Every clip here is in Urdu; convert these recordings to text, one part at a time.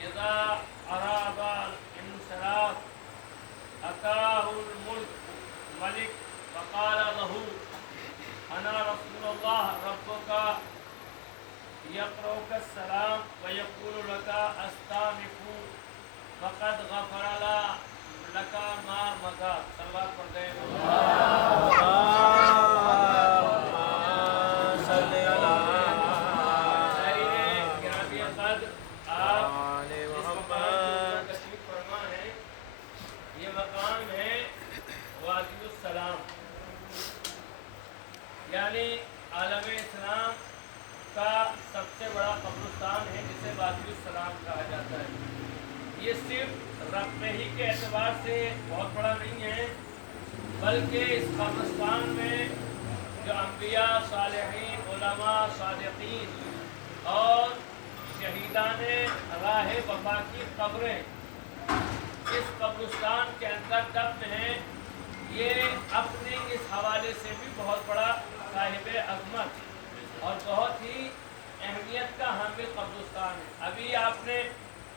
اذا اراد الانصراف اتاه الملك ملك فقال له انا رسول الله ربك يقرؤك السلام ويقول لك استانف فقد غفر لك ما مضى. صلوات پڑھتے ہیں. یہ مقام ہے وادی السلام، یعنی عالم اسلام کا سب سے بڑا قبرستان ہے جسے وادی السلام کہا جاتا ہے. یہ صرف رقبے ہی کے اعتبار سے بہت بڑا نہیں ہے، بلکہ اس قبرستان میں جو انبیاء، صالحین، علماء، صادقین اور شہیدان راہ وفا کی قبریں اس قبرستان کے اندر دفن ہیں. یہ اپنے اس حوالے سے بھی بہت بڑا صاحب عظمت اور بہت ہی اہمیت کا حامل قبرستان ہے. ابھی آپ نے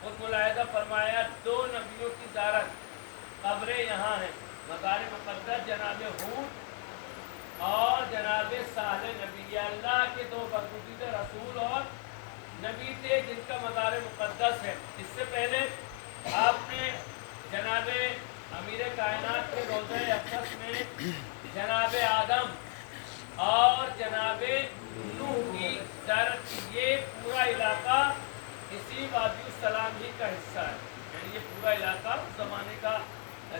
خود ملاحظہ فرمایا 2 نبیوں کی زیارت قبریں یہاں ہیں. مزار مقدس جناب ہود اور جناب صالح نبی، یہ اللہ کے 2 برگزیدہ رسول اور نبی تھے جن کا مزار مقدس ہے. اس سے پہلے آپ نے جناب امیر کائنات کے روضہ اقدس میں جناب آدم اور جناب نوح کی زیارت کی. یہ پورا علاقہ اسی وادی السلام ہی کا حصہ ہے. یعنی یہ پورا علاقہ اس زمانے کا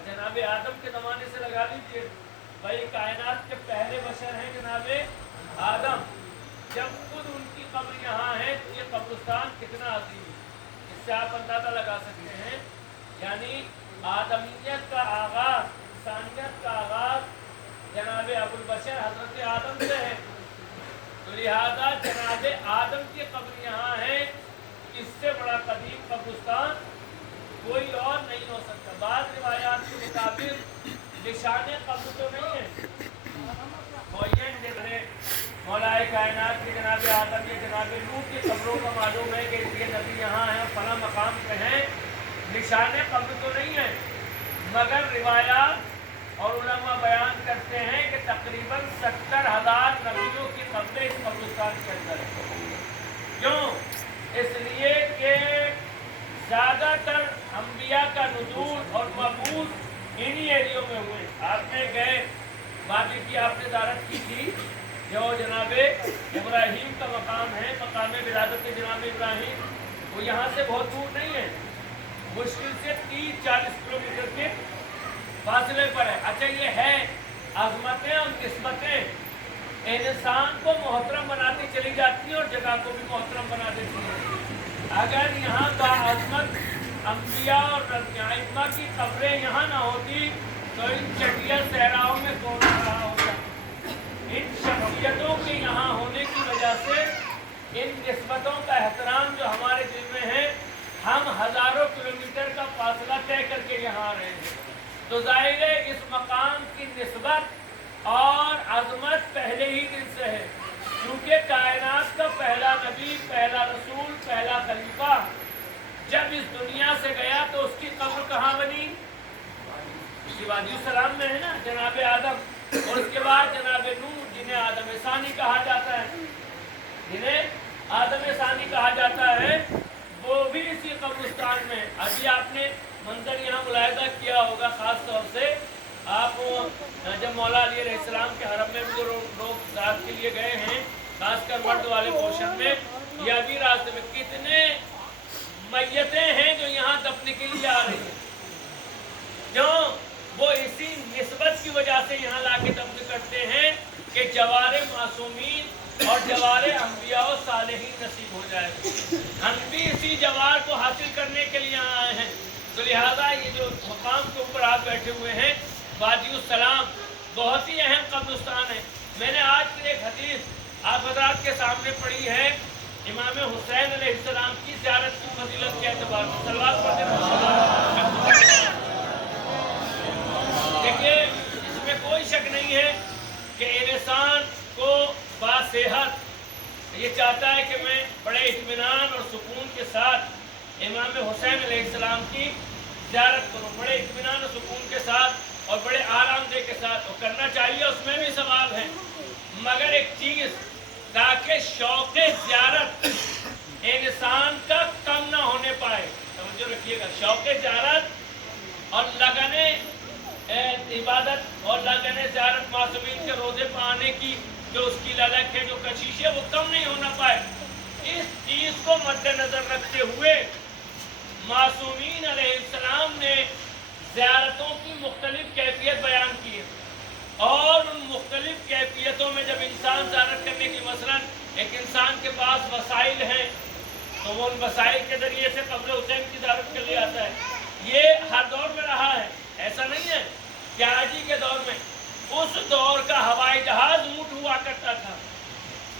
جناب آدم کے زمانے سے لگا لیجیے. بھائی کائنات کے پہلے بشر ہیں جناب آدم. جب خود ان کی قبر یہاں ہے تو یہ قبرستان کتنا عظیم ہے، اس سے آپ اندازہ لگا سکتے ہیں. یعنی آدمیت کا آغاز، انسانیت کا آغاز جناب ابوالبشر حضرت آدم سے ہے. تو لہذا جناب آدم کی قبر یہاں ہے. اس سے بڑا قدیم قبرستان کوئی اور نہیں ہو سکتا. بعض روایات کے مطابق نشان قبر تو نہیں ہے، مولائے کائنات کے جناب آدم یا جناب نوح کی قبروں کا معلوم ہے کہ یہ نبی یہاں ہیں اور فلاں مقام پہ ہیں. نشان قبر تو نہیں ہے، مگر روایات اور علماء بیان کرتے ہیں کہ تقریباً 70,000 نبیوں کی قبریں اس قبرستان کے اندر ہیں. کیوں؟ اس لیے کہ زیادہ تر انبیاء کا نزول اور مبعوث انہی ایریوں میں ہوئے. آپ نے گئے وادی کی آپ نے زیارت کی تھی جو جناب ابراہیم کا مقام ہے، مقام ولادت جناب ابراہیم، وہ یہاں سے بہت دور نہیں ہے، مشکل سے 30-40 کلومیٹر کے فاصلے پر ہے. اچھا یہ ہے عظمتیں اور نسبتیں انسان کو محترم بناتی چلی جاتی ہیں اور جگہ کو بھی محترم بنا دیتی ہیں. اگر یہاں باعظمت انبیاء اور ائمہ کی قبریں یہاں نہ ہوتی تو ان چٹیا صحراؤں میں کون رہا ہوتا. ان شخصیتوں کے یہاں ہونے کی وجہ سے ان نسبتوں کا احترام جو ہمارے دل میں ہے، ہم ہزاروں کلومیٹر کا فاصلہ طے کر کے یہاں آ رہے ہیں. تو ظاہر ہے اس مقام کی نسبت اور عظمت پہلے ہی دن سے ہے، کیونکہ کائنات کا پہلا نبی، پہلا رسول، پہلا خلیفہ جب اس دنیا سے گیا تو اس کی قبر کہاں بنی؟ اسی وادی السلام میں ہے نا، جناب آدم. اور اس کے بعد جناب نوح جنہیں آدم ثانی کہا جاتا ہے، جنہیں آدم ثانی کہا جاتا ہے، وہ بھی اسی قبرستان میں. ابھی آپ نے منظر یہاں ملاحظہ کیا ہوگا، خاص طور سے آپ جب مولا علی علیہ السلام کے حرم میں بھی لوگ ذات کے لیے گئے ہیں، خاص کر مرد والے پورشن میں یا بھی راستے میں کتنے میتیں ہیں جو یہاں دفن کے لیے آ رہی ہیں. کیوں؟ وہ اسی نسبت کی وجہ سے یہاں لا کے دفن کرتے ہیں کہ جوار معصومین اور جوار انبیاء و صالحین نصیب ہو جائے. ہم بھی اسی جوار کو حاصل کرنے کے لیے آئے ہیں. تو لہذا یہ جو مقام کے اوپر آپ بیٹھے ہوئے ہیں وادی السلام بہت ہی اہم قبرستان ہے. میں نے آج کی ایک حدیث آپ حضرات کے سامنے پڑھی ہے امام حسین علیہ السلام کی زیارت کی فضیلت کے اعتبار سے. صلوات پڑھتے ہیں. دیکھیے اس میں کوئی شک نہیں ہے کہ انسان کو باصحت یہ چاہتا ہے کہ میں بڑے اطمینان اور سکون کے ساتھ امام حسین علیہ السلام کی زیارت کرو بڑے اطمینان و سکون کے ساتھ اور بڑے آرام دہ کے ساتھ، اور کرنا چاہیے، اس میں بھی ثواب ہے، مگر ایک چیز تاکہ شوق زیارت انسان کا کم نہ ہونے پائے، توجہ رکھیے گا، شوق زیارت اور لگنے عبادت اور لگنے زیارت معصومین کے روزے پہ آنے کی جو اس کی للک ہے، جو کشش ہے، وہ کم نہیں ہونا پائے۔ اس چیز کو مد نظر رکھتے ہوئے معصومین علیہ السلام نے زیارتوں کی مختلف کیفیت بیان کی ہے، اور ان مختلف کیفیتوں میں جب انسان زیارت کرنے کی، مثلا ایک انسان کے پاس وسائل ہیں تو وہ ان وسائل کے ذریعے سے قبر حسین کی زیارت کر لیا جاتا ہے۔ یہ ہر دور میں رہا ہے، ایسا نہیں ہے کہ آج ہی کے دور میں، اس دور کا ہوائی جہاز اونٹ ہوا کرتا تھا،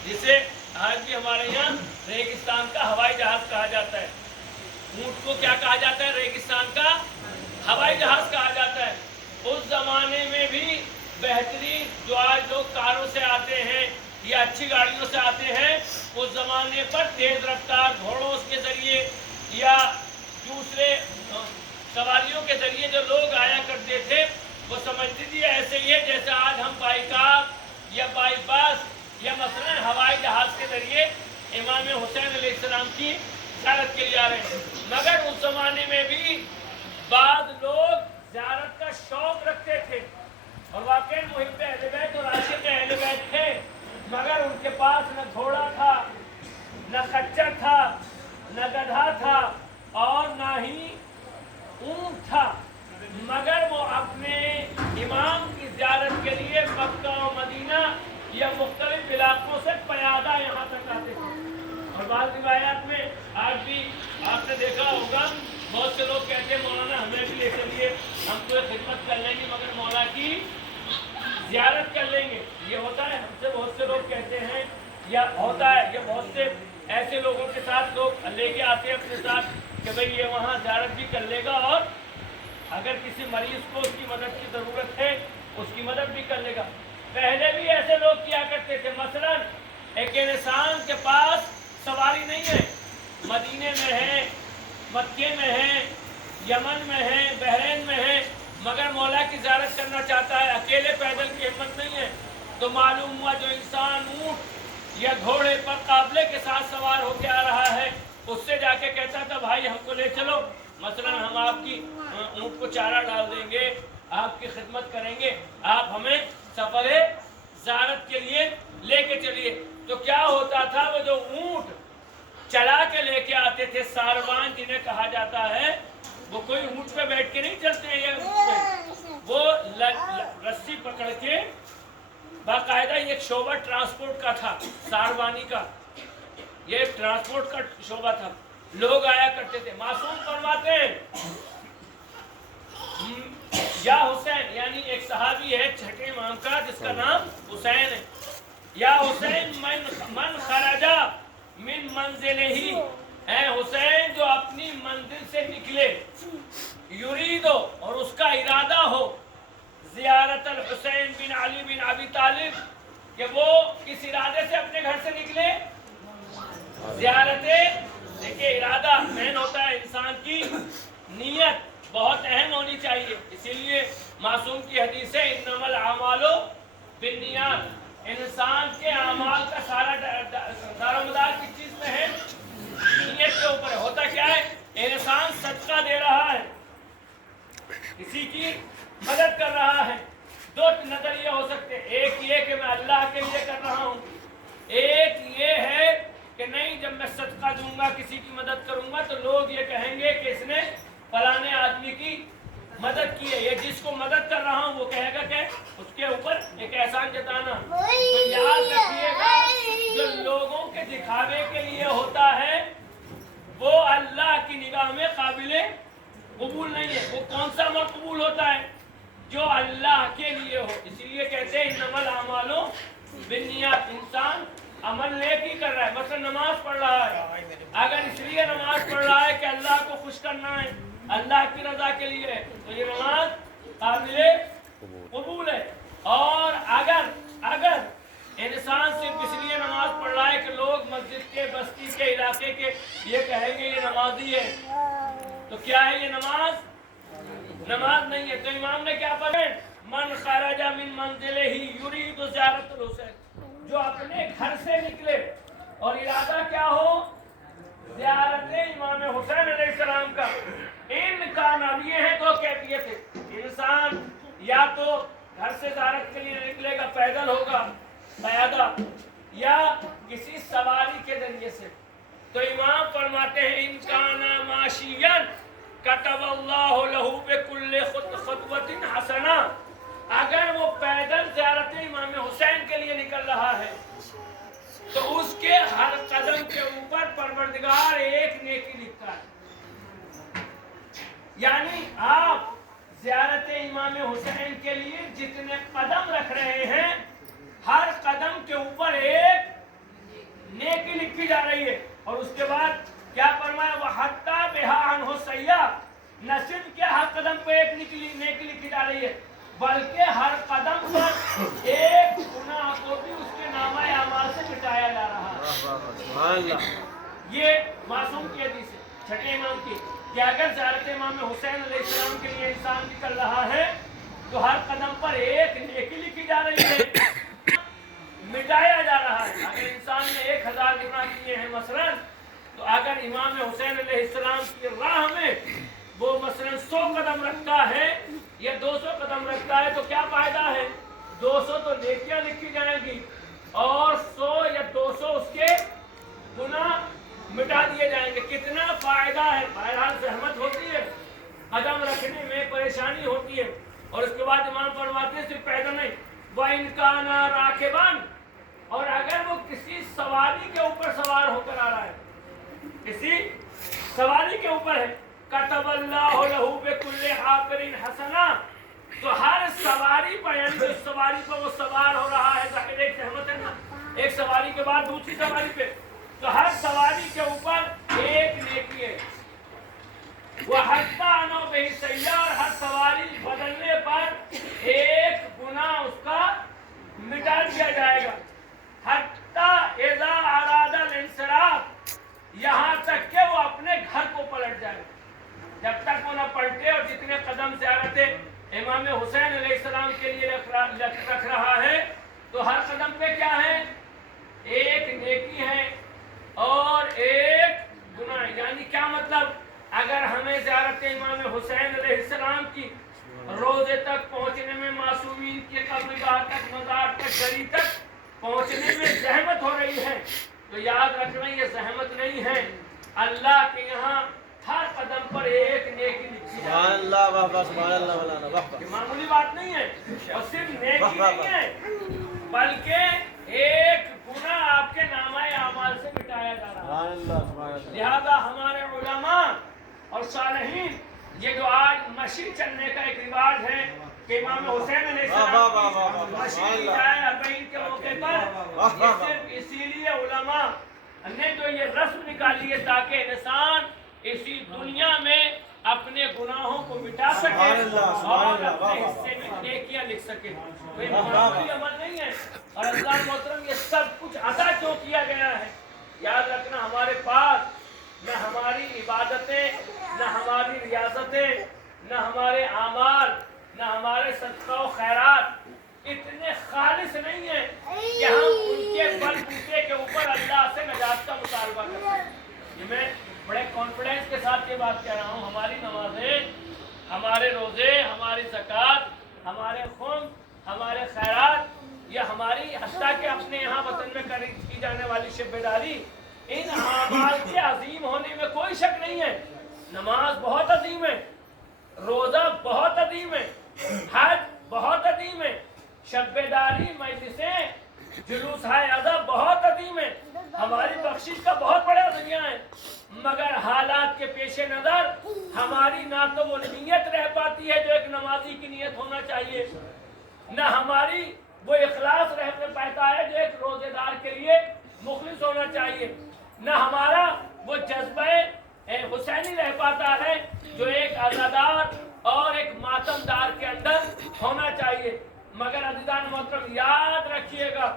جسے آج بھی ہمارے یہاں ریگستان کا ہوائی جہاز کہا جاتا ہے۔ اونٹ کو کیا کہا جاتا ہے؟ ریگستان کا ہوائی جہاز کہا جاتا ہے۔ اس زمانے میں بھی بہترین، جو آج لوگ کاروں سے آتے ہیں یا اچھی گاڑیوں سے آتے ہیں، اس زمانے پر تیز رفتار گھوڑوں کے ذریعے یا دوسرے سواریوں کے ذریعے جو لوگ آیا کرتے تھے، وہ سمجھتے تھے ایسے ہی ہے جیسے آج ہم بائی کار یا بائی بس یا مثلا ہوائی جہاز کے ذریعے امام حسین علیہ السلام کی زیارت کے لیے آ رہے ہیں۔ مگر اس زمانے میں بھی بعض لوگ زیارت کا شوق رکھتے تھے اور واقعی محب اہل بیت اور عاشق اہل بیت تھے، مگر ان کے پاس نہ گھوڑا تھا، نہ خچر تھا، نہ گدھا تھا، اور نہ ہی اونٹ تھا، مگر وہ اپنے امام کی زیارت کے لیے مکہ و مدینہ یا مختلف علاقوں سے پیادہ یہاں تک آتے تھے۔ اور بعض روایات میں آج بھی آپ نے دیکھا ہوگا، بہت سے لوگ کہتے ہیں مولانا ہمیں بھی لے چلیے، ہم تو خدمت کر لیں گے مگر مولا کی زیارت کر لیں گے۔ یہ ہوتا ہے، ہم سے بہت سے لوگ کہتے ہیں، یا ہوتا ہے، یہ بہت سے ایسے لوگوں کے ساتھ لوگ لے کے آتے ہیں اپنے ساتھ کہ بھئی یہ وہاں زیارت بھی کر لے گا، اور اگر کسی مریض کو اس کی مدد کی ضرورت ہے اس کی مدد بھی کر لے گا۔ پہلے بھی ایسے لوگ کیا کرتے تھے، مثلا ایک انسان کے پاس سواری نہیں ہے، مدینے میں ہے، مکے میں ہے، یمن میں ہے، بحرین میں ہے، مگر مولا کی زیارت کرنا چاہتا ہے، اکیلے پیدل کی ہمت نہیں ہے، تو معلوم ہوا جو انسان اونٹ یا گھوڑے پر قافلے کے ساتھ سوار ہو کے آ رہا ہے، اس سے جا کے کہتا تھا بھائی ہم کو لے چلو، مثلا ہم آپ کی اونٹ کو چارہ ڈال دیں گے، آپ کی خدمت کریں گے، آپ ہمیں سفر زیارت کے لیے لے کے چلیے۔ تو کیا ہوتا تھا، وہ جو اونٹ چلا کے لے کے آتے تھے، ساروان جنہیں کہا جاتا ہے، وہ کوئی اونٹ پہ بیٹھ کے نہیں چلتے ہیں، یہ وہ رسی پکڑ کے باقاعدہ ایک شعبہ ٹرانسپورٹ کا تھا، ساروانی کا، یہ ٹرانسپورٹ کا شعبہ تھا، لوگ آیا کرتے تھے۔ معصوم فرماتے ہیں یا حسین، یعنی ایک صحابی ہے چھٹے امام کا جس کا نام حسین ہے، یا حسین من خرجا من منزلہی، اے حسین جو اپنی منزل سے نکلے، یریدو اور اس کا ارادہ ہو، زیارت الحسین بن علی بن ابی طالب، کہ وہ کس ارادے سے اپنے گھر سے نکلے، زیارت، دیکھیں ارادہ مین ہوتا ہے، انسان کی نیت بہت اہم ہونی چاہیے، اسی لیے معصوم کی حدیث ہے انما الاعمال بالنیات، انسان کے اعمال کا سارا دار و مدار کس چیز میں ہے، نیت کے اوپر ہے۔ ہوتا کیا ہے، انسان صدقہ دے رہا ہے، کسی کی مدد کر رہا ہے، دو نظریے ہو سکتے ہیں، ایک یہ کہ میں اللہ کے لیے کر رہا ہوں، ایک یہ ہے کہ نہیں جب میں صدقہ دوں گا کسی کی مدد کروں گا تو لوگ یہ کہیں گے کہ اس نے فلانے آدمی کی مدد کی ہے، یہ جس کو مدد کر رہا ہوں وہ کہے گا کہ اس کے اوپر ایک احسان جتانا۔ تو یاد رکھیے گا جو لوگوں کے دکھاوے کے لیے ہوتا ہے وہ اللہ کی نگاہ میں قابل قبول نہیں ہے۔ وہ کون سا عمل قبول ہوتا ہے؟ جو اللہ کے لیے ہو۔ اسی لیے کہتے ہیں انما الاعمال بالنیات، انسان عمل نیک ہی کر رہا ہے، مثلا نماز پڑھ رہا ہے، اگر اس لیے نماز پڑھ رہا ہے کہ اللہ کو خوش کرنا ہے، اللہ کی رضا کے لیے ہے، تو یہ نماز قابل قبول ہے۔ اور اگر انسان صرف اس لیے نماز پڑھ رہا ہے کہ لوگ مسجد کے بستی کے علاقے کے یہ کہیں گے یہ نمازی ہے، تو کیا ہے یہ نماز؟ نماز نہیں ہے۔ تو امام نے کیا پڑھا؟ من خرج من منزلہ یرید زیارت الحسین، جو اپنے گھر سے نکلے اور ارادہ کیا ہو؟ زیارت امام حسین علیہ السلام کا۔ ان کا نام یہ ہے دو کیفیت ہے، انسان یا تو گھر سے زیارت کے لیے نکلے گا، پیدل ہوگا پیادہ، یا کسی سواری کے ذریعے سے۔ تو امام فرماتے ہیں ان کان ماشیا کتب اللہ لہ بکل خطوۃ حسنہ، اگر وہ پیدل زیارت امام حسین کے لیے نکل رہا ہے تو اس کے ہر قدم کے اوپر پروردگار ایک نیکی لکھتا ہے۔ یعنی آپ زیارت امام حسین کے لیے جتنے قدم رکھ رہے ہیں، ہر قدم کے اوپر ایک نیکی لکھی جا رہی ہے۔ اور اس کے بعد کیا فرمایا؟ وَحَتَّى بِهَا عَنْهُ السَّيِّئَةُ، نہ صرف کہ ہر قدم پہ ایک نیکی لکھی جا رہی ہے، بلکہ ہر قدم پر ایک گناہ کو بھی اس کے نامہ اعمال سے مٹایا جا رہا ہے۔ یہ معصوم کی حدیث ہے، چھٹے امام کی، کہ اگر زیارت امام حسین علیہ السلام کے لیے انسان نکل رہا ہے تو ہر قدم پر ایک نیکی لکھی جا رہی ہے، مٹایا جا رہا ہے۔ اگر انسان نے 1000 گناہ کیے ہیں مثلا، تو اگر امام حسین علیہ السلام کی راہ میں وہ مثلا 100 قدم رکھتا ہے یا 200 قدم رکھتا ہے تو کیا فائدہ ہے؟ 200 تو نیکیاں لکھی جائیں گی اور 100 یا 200 اس کے گناہ مٹا دیے جائیں گے۔ کتنا فائدہ ہے! بہرحال زحمت ہوتی ہے، قدم رکھنے میں پریشانی ہوتی ہے۔ اور اس کے بعد امام فرماتے ہیں صرف پیدل نہیں، وَإِنْ كَانَ رَاكِبًا، اور اگر وہ کسی سواری کے اوپر سوار ہو کر آ رہا ہے، کسی سواری کے اوپر ہے، كَتَبَ اللَّهُ لَهُ بِكُلِّ عَاقِرٍ حَسَنَةً، تو ہر سواری پر، یعنی جو سواری پر وہ سوار ہو رہا ہے، ظاہر ایک زحمت ہے نا، ایک سواری کے بعد دوسری سواری پہ، تو ہر سواری کے اوپر ایک نیکی ہے۔ وَحَتَّى عَنْهُ بِهِ سَيِّئَةٌ، ہر سواری بدلنے پر ایک گناہ اس کا مٹا دیا جائے گا۔ حَتَّى إِذَا أَرَادَ الْإِنْصِرَافَ، یہاں تک کہ وہ اپنے گھر کو پلٹ جائے، جب تک وہ نہ پلٹے اور جتنے قدم زیارت امام حسین علیہ السلام کے لیے رکھ رہا ہے تو ہر قدم پہ کیا ہے؟ ایک نیکی ہے اور ایک گناہ۔ یعنی کیا مطلب؟ اگر ہمیں زیارت امام حسین علیہ السلام کی روزے تک پہنچنے میں، معصومین کے قبرگاہ تک، مزار تک، گلی تک پہنچنے میں زحمت ہو رہی ہے تو یاد رکھنا یہ زحمت نہیں ہے، اللہ کے یہاں ہر قدم پر ایک نیکی لکھی ہے۔ سبحان اللہ، واہ واہ، سبحان اللہ مولانا، واہ واہ۔ یہ معمولی بات نہیں ہے، اور صرف نیکی نہیں ہے بلکہ ایک گناہ آپ کے نامہ اعمال سے مٹایا جا رہا ہے۔ سبحان اللہ، سبحان اللہ۔ لہذا ہمارے علماء اور صالحین، یہ جو آج مشی چلنے کا ایک رواج ہے کہ امام حسین علیہ السلام کی مشی کی جائے 40 کے موقع پر، یہ صرف اسی لیے علماء نے جو یہ رسم نکالی ہے تاکہ انسان اسی دنیا میں اپنے گناہوں کو مٹا سکے اور اپنے حصے میں نیکیاں لکھ سکے۔ کوئی معمولی عمل نہیں ہے، اور اللہ محترم یہ سب کچھ عطا کیوں کیا گیا ہے؟ یاد رکھنا ہمارے پاس نہ ہماری عبادتیں، نہ ہماری ریاضتیں، نہ ہمارے اعمال، نہ ہمارے صدقہ و خیرات اتنے خالص نہیں ہیں کہ ہم ان کے بل بوتے کے اوپر اللہ سے نجات کا مطالبہ کر سکیں۔ یہ میں بڑے کانفیڈنس کے ساتھ یہ بات کہہ رہا ہوں، ہماری نمازیں، ہمارے روزے، ہماری زکوٰۃ، ہمارے خون، ہمارے خیرات، یا ہماری حتیٰ کہ اپنے یہاں وطن میں کی جانے والی شب بیداری، ان اعمال کے عظیم ہونے میں کوئی شک نہیں ہے۔ نماز بہت عظیم ہے، روزہ بہت عظیم ہے، حج بہت عظیم ہے، شب بیداری، مجلسیں، جلوس ازا بہت عظیم ہے، ہماری بخشش کا بہت بڑا ذریعہ ہے، مگر حالات کے پیش نظر ہماری نہ تو وہ نیت رہ پاتی ہے جو ایک نمازی کی نیت ہونا چاہیے، نہ ہماری وہ اخلاص رہ پاتا ہے جو ایک روزے دار کے لیے مخلص ہونا چاہیے، نہ ہمارا وہ جذبہ حسینی رہ پاتا ہے جو ایک عزادار اور ایک ماتم دار کے اندر ہونا چاہیے۔ مگر عزیزان محترم یاد رکھیے گا،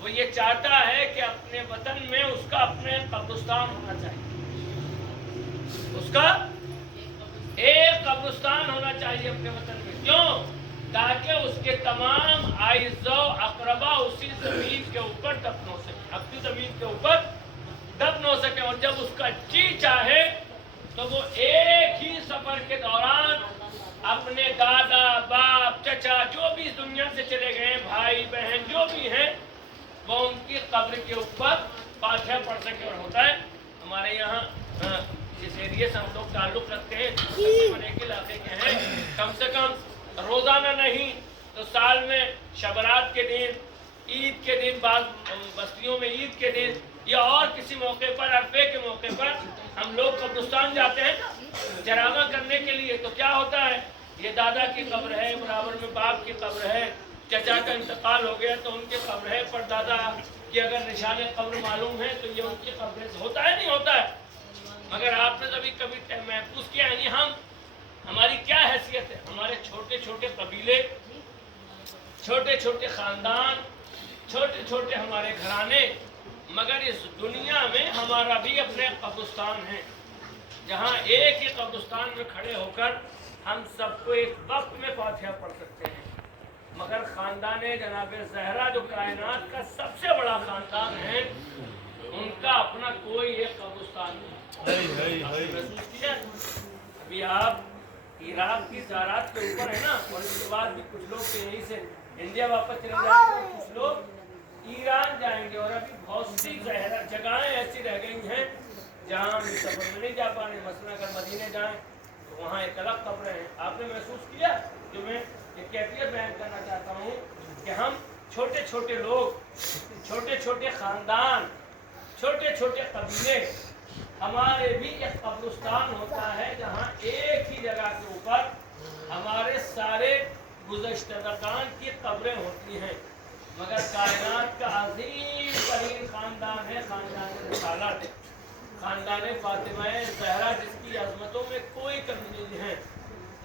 وہ یہ چاہتا ہے کہ اپنے وطن میں اس کا اپنے قبرستان ہونا چاہیے، اس کا ایک قبرستان ہونا چاہیے اپنے وطن میں۔ کیوں؟ تاکہ اس کے تمام اعزاء و اقربا اسی زمین کے اوپر دفن ہو سکے، اپنی زمین کے اوپر دفن ہو سکے۔ اور جب اس کا جی چاہے تو وہ ایک ہی سفر کے دوران اپنے دادا باپ چچا جو بھی اس دنیا سے چلے گئے ہیں، بھائی بہن جو بھی ہیں، وہ ان کی قبر کے اوپر فاتحہ پڑھ سکے۔ اور ہوتا ہے ہمارے یہاں جس ایریے سے ہم لوگ تعلق رکھتے ہیں، ایک علاقے کے ہیں، کم سے کم روزانہ نہیں تو سال میں شبرات کے دن، عید کے دن، بعض بستیوں میں عید کے دن یا اور کسی موقع پر، عرفے کے موقع پر ہم لوگ قبرستان جاتے ہیں چراغاں کرنے کے لیے۔ تو کیا ہوتا ہے، یہ دادا کی قبر ہے، برابر میں باپ کی قبر ہے، چچا کا انتقال ہو گیا تو ان کی قبر ہے، پر دادا کی اگر نشان قبر معلوم ہے تو یہ ان کی قبر سے ہوتا ہے، نہیں ہوتا ہے۔ مگر آپ نے کبھی محفوظ کیا ہے نہیں، ہماری کیا حیثیت ہے، ہمارے چھوٹے چھوٹے قبیلے، چھوٹے چھوٹے خاندان، چھوٹے چھوٹے ہمارے گھرانے، مگر اس دنیا میں ہمارا بھی اپنے قبرستان ہے، جہاں ایک ہی قبرستان میں کھڑے ہو کر ہم سب کو ایک وقت میں فاتحہ پڑھ سکتے ہیں۔ مگر خاندان جناب زہرا جو کائنات کا سب سے بڑا خاندان ہے، ان کا اپنا کوئی ایک قبرستان نہیں۔ محسوس کیا؟ ابھی آپ عراق کی زارات کے اوپر ہے نا، اور اس کے بعد بھی کچھ لوگ تو یہیں سے انڈیا واپس چلے جائیں گے، کچھ لوگ ایران جائیں گے، اور ابھی بہت سی جگہیں ایسی رہ گئی ہیں جہاں ہم اس سفر میں نہیں جا پا رہے۔ مثلا اگر مدینے جائیں تو وہاں ایک الگ قبریں ہیں۔ آپ نے محسوس کیا؟ جو میں ایک کیفیت بیان کرنا چاہتا ہوں کہ ہم چھوٹے چھوٹے لوگ، چھوٹے چھوٹے خاندان، چھوٹے چھوٹے قبیلے، ہمارے بھی ایک قبرستان ہوتا ہے جہاں ایک ہی جگہ کے اوپر ہمارے سارے گزشتگان کی قبریں ہوتی ہیں۔ مگر کائنات کا عظیم ترین خاندان ہے خاندان رسالت، خاندان فاطمہ زہرا، جس کی عظمتوں میں کوئی کمی نہیں ہے،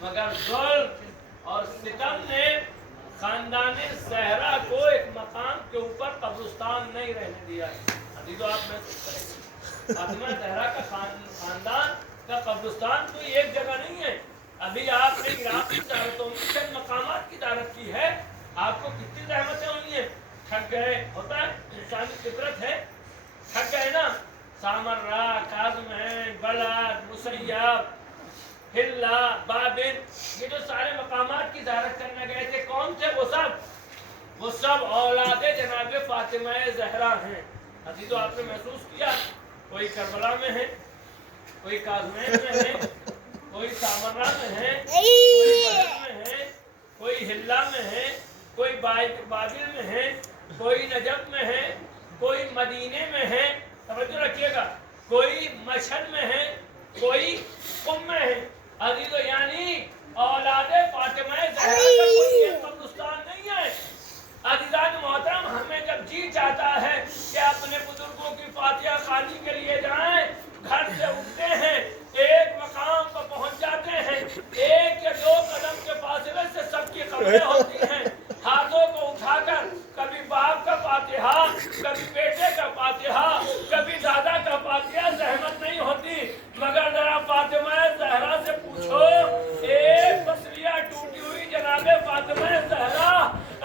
مگر ظلم اور ستم نے خاندان زہرا کو ایک مقام کے اوپر قبرستان نہیں رہنے دیا ہے۔ ابھی تو آپ محسوس کریں گے فاطمہ زہرا کا خاندان کا قبرستان کوئی ایک جگہ نہیں ہے۔ ابھی آپ نے عراق کی زیارتوں میں چند مقامات کی زیارت کی ہے، آپ کو کتنی زحمتیں ہوئی ہیں، تھک گئے، ہوتا ہے، انسانی فطرت ہے، تھک گئے نا۔ سامرا، کاظمین، بلد، مسیب، ہلا، بابل، یہ جو سارے مقامات کی زیارت کرنے گئے تھے، کون تھے وہ سب اولاد جناب فاطمہ زہرا ہیں۔ ابھی تو آپ نے محسوس کیا، کوئی کربلا میں ہے، کوئی کاظمین میں ہے، کوئی سامرا میں ہے، کوئی بلد میں ہے، کوئی ہلا میں ہے، کوئی بابل میں ہے، کوئی نجف میں ہے، کوئی مدینے میں ہے، توجہ رکھیے گا، کوئی مشہد میں ہے، کوئی قم میں ہے۔ عزیزو یعنی اولاد فاطمہ زہرا کا کوئی ایک قبرستان نہیں ہے۔ عزیزان محترم، ہمیں جب جی چاہتا ہے کہ اپنے بزرگوں کی فاتحہ خوانی کے لیے جائیں، گھر سے اٹھتے ہیں، ایک مقام پر پہنچ جاتے ہیں، ایک یا دو قدم کے فاصلے سے سب کی قبریں ہوتی ہیں، ہاتھوں کو اٹھا کر کبھی باپ کا فاتحہ، کبھی بیٹے کا فاتحہ، کبھی دادا کا فاتحہ، زحمت نہیں ہوتی۔ مگر ذرا فاطمہ زہرا سے پوچھو، ایک تسلیہ ٹوٹی ہوئی جناب فاطمہ زہرا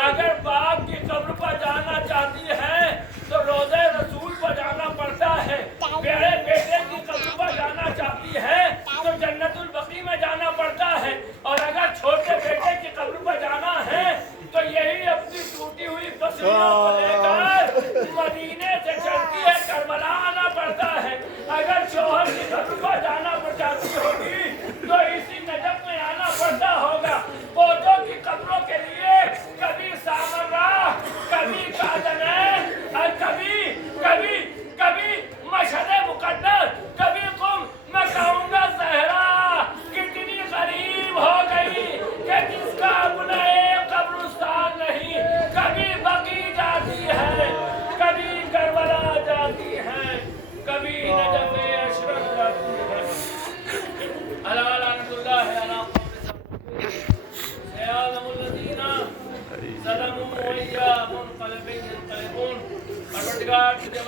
اگر باپ کی قبر پر جانا چاہتی ہے تو روضہ رسول پر جانا پڑتا ہے، پیارے بیٹے کی قبر پر جانا چاہتی ہے تو جنت البقیع میں جانا پڑتا ہے، اور اگر چھوٹے بیٹے کی قبر پر جانا ہے تو یہی اپنی ٹوٹی ہوئی پسلیوں کو لے کر مدینے سے چلتی ہے کربلا آنا پڑتا ہے۔ اگر شوہر کی قبر پر جانا چاہتی ہوگی تو اسی نجف میں آنا پڑتا ہوگا۔ پوتوں کی قبروں کے لیے کبھی سامرا، کبھی کاظمین، اور کبھی مشہد مقدس، کبھی قم۔ میں کہوں گا زہرا کتنی غریب ہو گئی کہ جس کا اپنا ایک قبرستان نہیں، کبھی بقیع